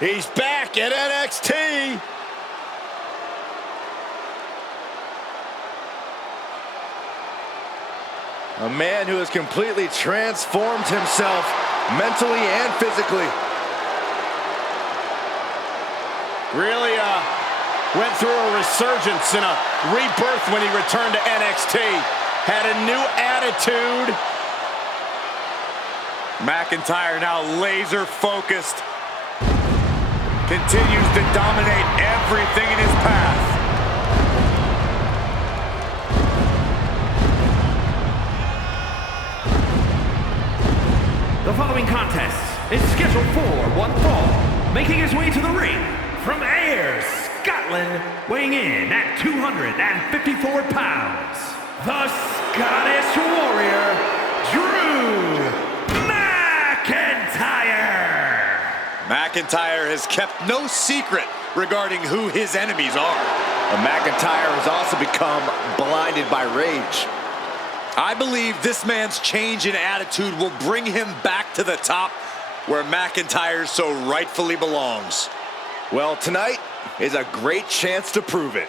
He's back at NXT. A man who has completely transformed himself mentally and physically. Really went through a resurgence and a rebirth when he returned to NXT. Had a new attitude. McIntyre now laser focused. Continues to dominate everything in his path. The following contest is scheduled for one fall. Making his way to the ring from Ayr, Scotland, weighing in at 254 pounds, the Scottish Warrior, Drew McIntyre. McIntyre has kept no secret regarding who his enemies are. But McIntyre has also become blinded by rage. I believe this man's change in attitude will bring him back to the top where McIntyre so rightfully belongs. Well, tonight is a great chance to prove it.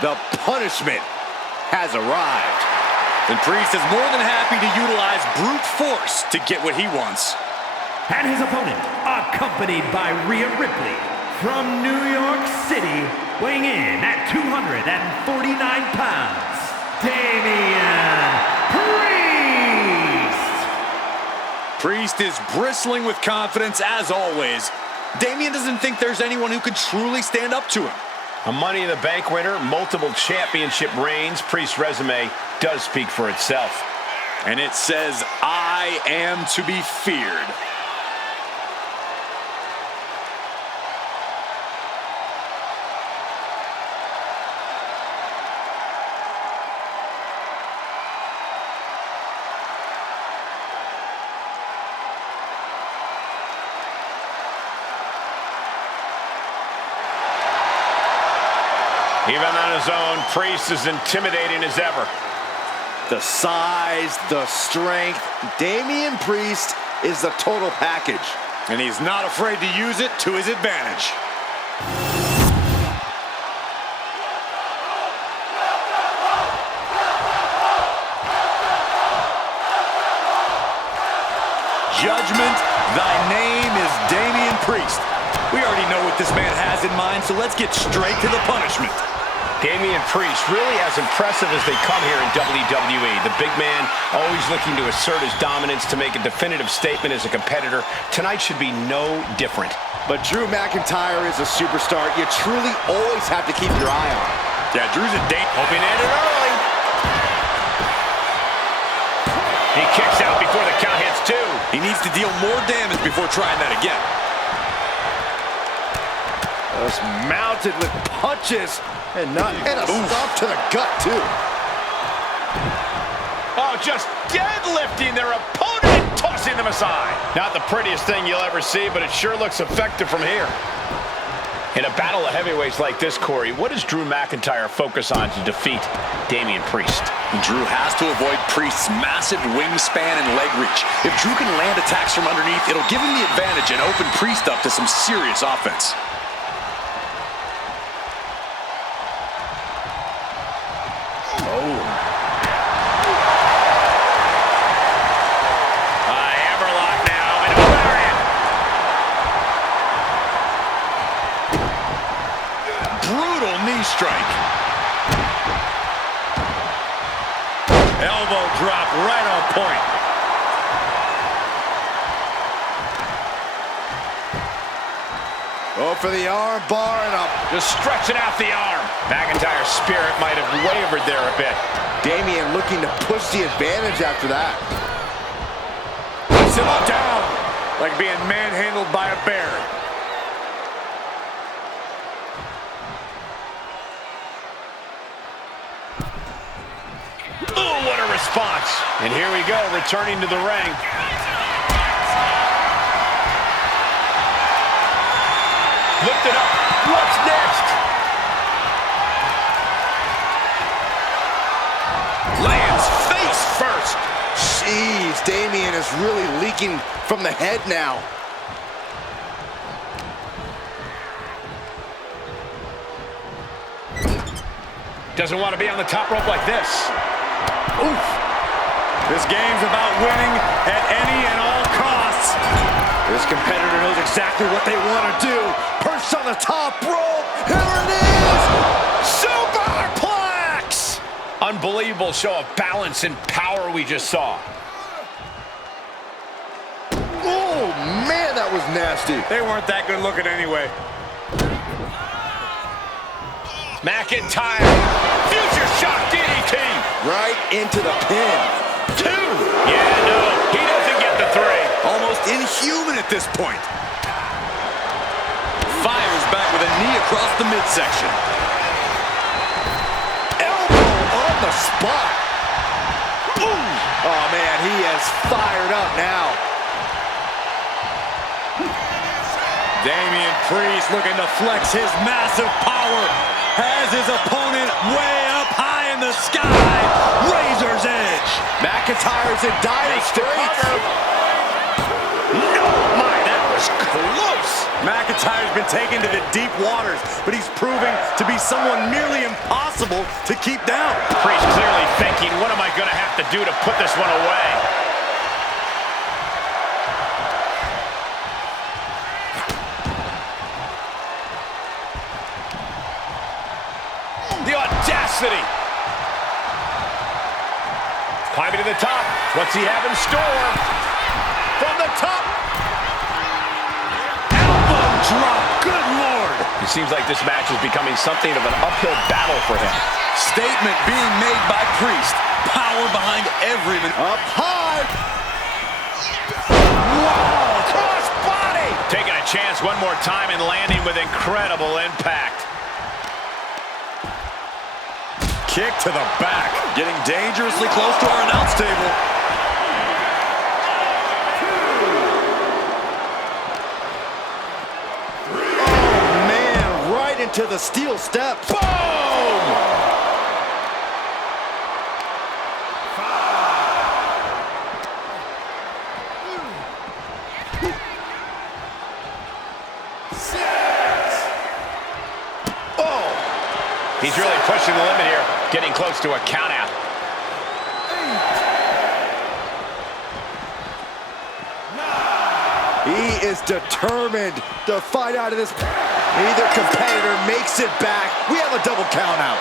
The punishment has arrived. And Priest is more than happy to utilize brute force to get what he wants. And his opponent, accompanied by Rhea Ripley from New York City, weighing in at 249 pounds, Damian Priest. Priest is bristling with confidence as always. Damian doesn't think there's anyone who could truly stand up to him. A Money in the Bank winner, multiple championship reigns. Priest's resume does speak for itself. And it says, I am to be feared. Even on his own, Priest is intimidating as ever. The size, the strength, Damian Priest is the total package. And he's not afraid to use it to his advantage. Judgment, thy name is Damian Priest. We already know what this man has in mind, so let's get straight to the punishment. Damian Priest, really as impressive as they come here in WWE. The big man always looking to assert his dominance to make a definitive statement as a competitor. Tonight should be no different. But Drew McIntyre is a superstar you truly always have to keep your eye on. Yeah, Drew's a date. Hoping to end it early. He kicks out before the count hits two. He needs to deal more damage before trying that again. Just mounted with punches and a stomp to the gut too. Oh, just deadlifting their opponent and tossing them aside. Not the prettiest thing you'll ever see, but it sure looks effective from here. In a battle of heavyweights like this, Corey, what does Drew McIntyre focus on to defeat Damian Priest? Drew has to avoid Priest's massive wingspan and leg reach. If Drew can land attacks from underneath, it'll give him the advantage and open Priest up to some serious offense. Strike. Elbow drop right on point. Go for the arm bar and up. Just stretching out the arm. McIntyre's spirit might have wavered there a bit. Damian looking to push the advantage after that. Puts him up down like being manhandled by a bear. Oh, what a response. And here we go, returning to the ring. lifted up. What's next? Lands face first. Jeez, Damian is really leaking from the head now. Doesn't want to be on the top rope like this. Oof. This game's about winning at any and all costs. This competitor knows exactly what they want to do. Perched on the top rope. Here it is. Superplex. Unbelievable show of balance and power we just saw. Oh, man, that was nasty. They weren't that good looking anyway. McIntyre. Future shock DDT. Right into the pin. 2. Yeah, no, he doesn't get the 3. Almost inhuman at this point. Fires back with a knee across the midsection. Elbow on the spot. Boom. Oh, man, he is fired up now. Damian Priest looking to flex his massive power. Has his opponent way up high in the sky. Razor's edge. McIntyre's in dire straits. No, my, that was close. McIntyre's been taken to the deep waters, but he's proving to be someone nearly impossible to keep down. Priest clearly thinking, what am I going to have to do to put this one away? The audacity. Climbing to the top. What's he have in store? From the top. Elbow drop. Good Lord. It seems like this match is becoming something of an uphill battle for him. Statement being made by Priest. Power behind every man. Up high. Wow. Cross body. Taking a chance one more time and landing with incredible impact. Kick to the back. Getting dangerously close to our announce table. Oh, man. Right into the steel steps. Boom! He's really pushing the limit here, getting close to a count out. He is determined to fight out of this. Neither competitor makes it back. We have a double count out.